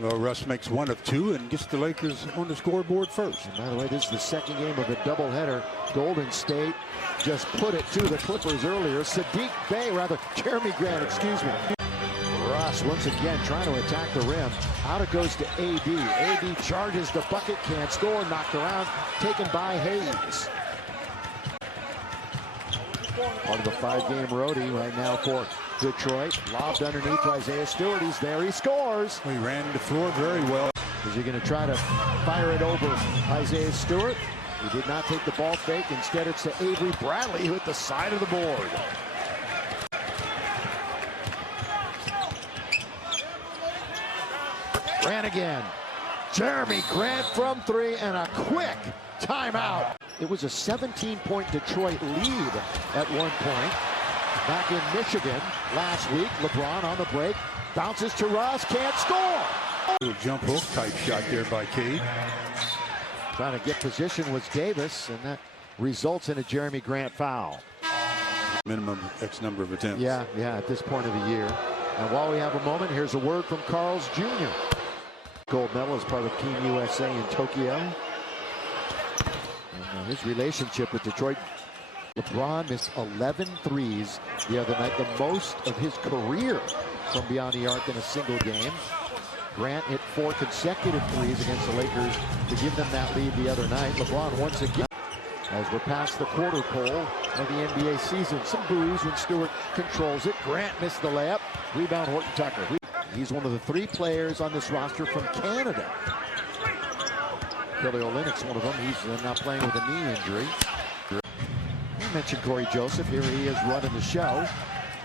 Well, Russ makes one of two and gets the Lakers on the scoreboard first. And by the way, this is the second game of a doubleheader. Golden State just put it to the Clippers earlier. Jerami Grant, excuse me. Russ once again trying to attack the rim. Out it goes to AD. AD charges the bucket, can't score, knocked around, taken by Hayes. Part of the 5-game roadie right now for Detroit. Lobbed underneath to Isaiah Stewart. He's there. He scores. He ran the floor very well. Is he going to try to fire it over Isaiah Stewart? He did not take the ball fake. Instead, it's to Avery Bradley, who hit the side of the board. Grant again. Jerami Grant from three and a quick timeout. It was a 17-point Detroit lead at one point. Back in Michigan last week, LeBron on the break, bounces to Russ, can't score. Little jump hook type shot there by Cade. Trying to get position was Davis, and that results in a Jerami Grant foul. Minimum X number of attempts. Yeah, at this point of the year. And while we have a moment, here's a word from Carl's Jr. Gold medal as part of Team USA in Tokyo. And his relationship with Detroit. LeBron missed 11 threes the other night, the most of his career from beyond the arc in a single game. Grant hit 4 consecutive threes against the Lakers to give them that lead the other night. LeBron once again, as we're past the quarter pole of the NBA season. Some boos when Stewart controls it. Grant missed the layup. Rebound Horton Tucker. He's one of the 3 players on this roster from Canada. Kelly Olynyk's one of them. He's not playing with a knee injury. I mentioned Corey Joseph. Here he is running the show.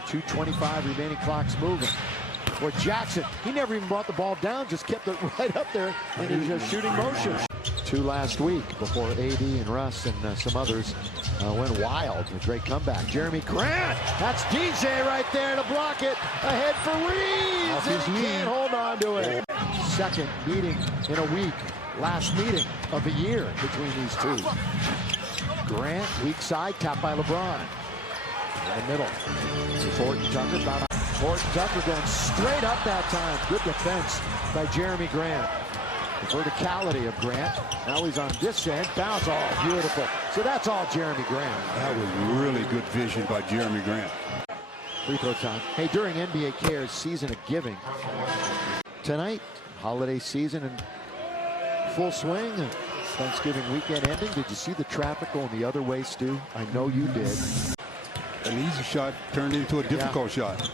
2:25 remaining, clock's moving. Or Jackson, he never even brought the ball down, just kept it right up there in his shooting motion. 2 last week before AD and Russ and some others went wild. A great comeback. Jerami Grant, that's DJ right there to block it. Ahead for Reeves, and he can't hold on to it. Second meeting in a week. Last meeting of the year between these two. Grant, weak side, tapped by LeBron. In the middle. Horton Tucker, Horton Tucker going straight up that time. Good defense by Jerami Grant. The verticality of Grant. Now he's on this end. Bounce. Oh, beautiful. So that's all Jerami Grant. That was really good vision by Jerami Grant. Free throw time. Hey, during NBA Cares Season of Giving, tonight, holiday season in full swing. Thanksgiving weekend ending. Did you see the traffic going the other way, Stu? I know you did. An easy shot turned into a difficult shot.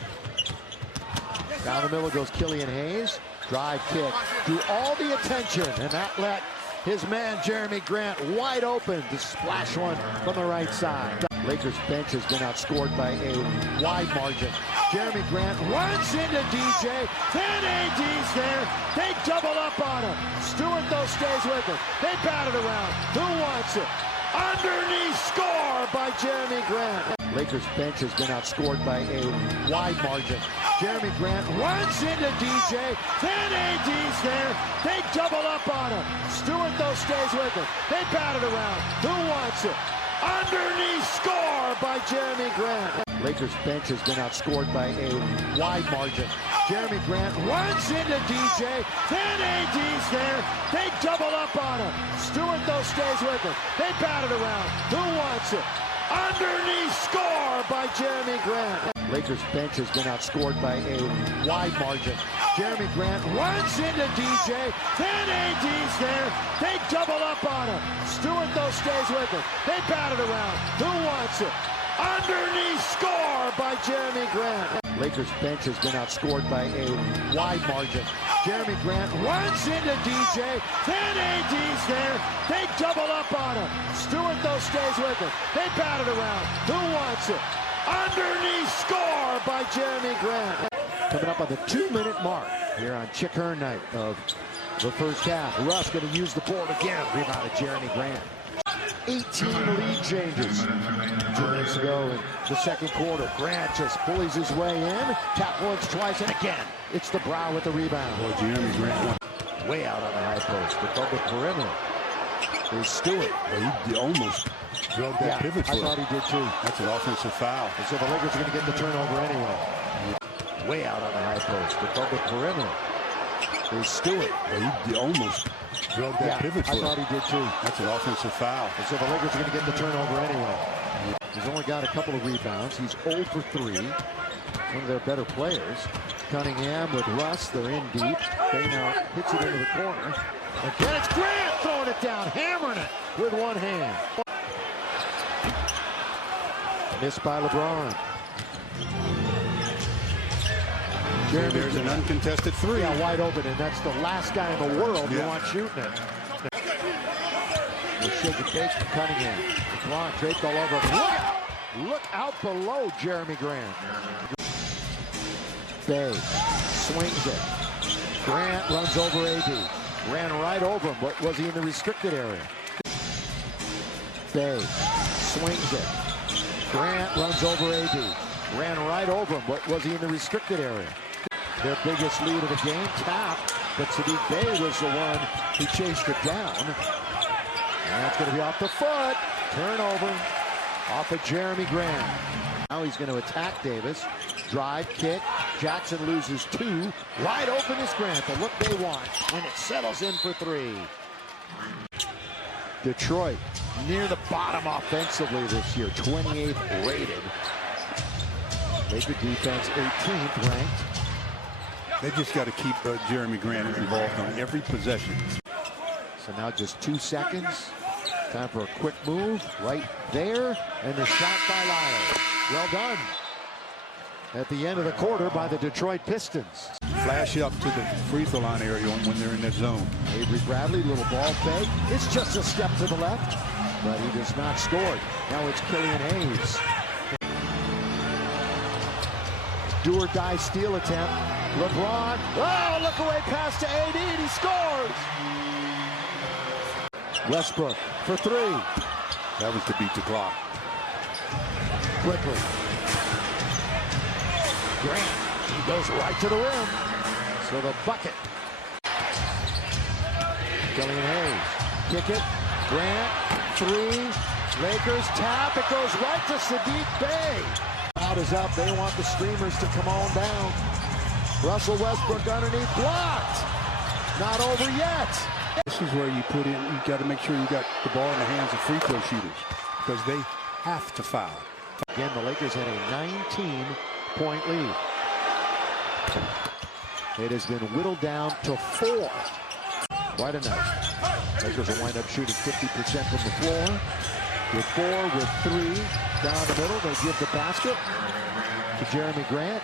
Down the middle goes Killian Hayes. Drive kick. Drew all the attention, and that let his man Jerami Grant wide open to splash one from the right side. Lakers bench has been outscored by a wide margin. Jerami Grant runs into DJ. Then AD's there. They double up on him. Stewart, though, stays with it. They bat it around. Who wants it? Underneath score by Jerami Grant. Lakers bench has been outscored by a wide margin. Jerami Grant runs into DJ. Then AD's there. They double up on him. Stewart, though, stays with it. They bat it around. Who wants it? Underneath score by Jerami Grant. Lakers bench has been outscored by a wide margin. Jerami Grant runs into DJ. Then AD's there. They double up on him. Stewart, though, stays with it. They bat it around. Who wants it? Underneath score by Jerami Grant. Lakers bench has been outscored by a wide margin. Jerami Grant runs into DJ. Then AD's there. They double up on him. Stewart, though, stays with it. They bat it around. Who wants it? Underneath score by Jerami Grant. Lakers bench has been outscored by a wide margin. Jerami Grant runs into DJ. Then AD's there. They double up on him. Stewart, though, stays with it. They bat it around. Who wants it? Underneath score by Jerami Grant. Coming up on the 2-minute mark here on Chick Hearn night of the first half. Russ going to use the board again. Rebounded Jerami Grant. 18 lead changes. 2 minutes ago in the second quarter. Grant just bullies his way in. Tap once, twice, and again. It's the Brow with the rebound. Well, Jerami Grant won. Way out on the high post. Above the perimeter. There's Stewart. Well, he almost drove that pivot foot. I thought he did too. That's an offensive foul. And so the Lakers are going to get the turnover anyway. Way out on the high post. Above the perimeter. is Stewart. Yeah, he almost drug that pivot foot. I thought he did too. That's an offensive foul. And so the Lakers are going to get the turnover anyway. He's only got a couple of rebounds. He's 0 for 3. One of their better players. Cunningham with Russ. They're in deep. They now hits it into the corner. Again, it's Grant throwing it down, hammering it with one hand. Missed by LeBron. Jerami, there's an uncontested 3. Yeah, wide open, and that's the last guy in the world you want shooting it. We'll show the cake to Cunningham. LeBron draped all over him. Look out below Jerami Grant. Bay swings it. Grant runs over AD. Ran right over him, but was he in the restricted area? Bay swings it. Grant runs over AD. Ran right over him, but was he in the restricted area? Their biggest lead of the game, tapped, but Sadiq Bey was the one who chased it down. And that's going to be off the foot. Turnover off of Jerami Grant. Now he's going to attack Davis. Drive, kick. Jackson loses 2. Wide open is Grant, the look they want. And it settles in for 3. Detroit near the bottom offensively this year. 28th rated. Laker defense 18th ranked. They just got to keep Jerami Grant involved on every possession. So now just 2 seconds. Time for a quick move right there. And the shot by Lyle. Well done. At the end of the quarter by the Detroit Pistons. Flash up to the free throw line area when they're in that zone. Avery Bradley, little ball fake. It's just a step to the left, but he does not score. Now it's Killian Hayes. Do or die steal attempt. LeBron. Oh, look away pass to AD, and he scores. Westbrook for 3. That was to beat the clock. Quickly. Grant, he goes right to the rim. So the bucket. Killian Hayes, kick it. Grant, 3. Lakers tap. It goes right to Sadiq Bey. Out is up. They want the streamers to come on down. Russell Westbrook underneath, blocked. Not over yet. This is where you put in, you got to make sure you got the ball in the hands of free throw shooters because they have to foul. Again, the Lakers had a 19-point lead. It has been whittled down to 4. Quite a night. Lakers will wind up shooting 50% from the floor. With 4, with 3 down the middle, they give the basket to Jerami Grant.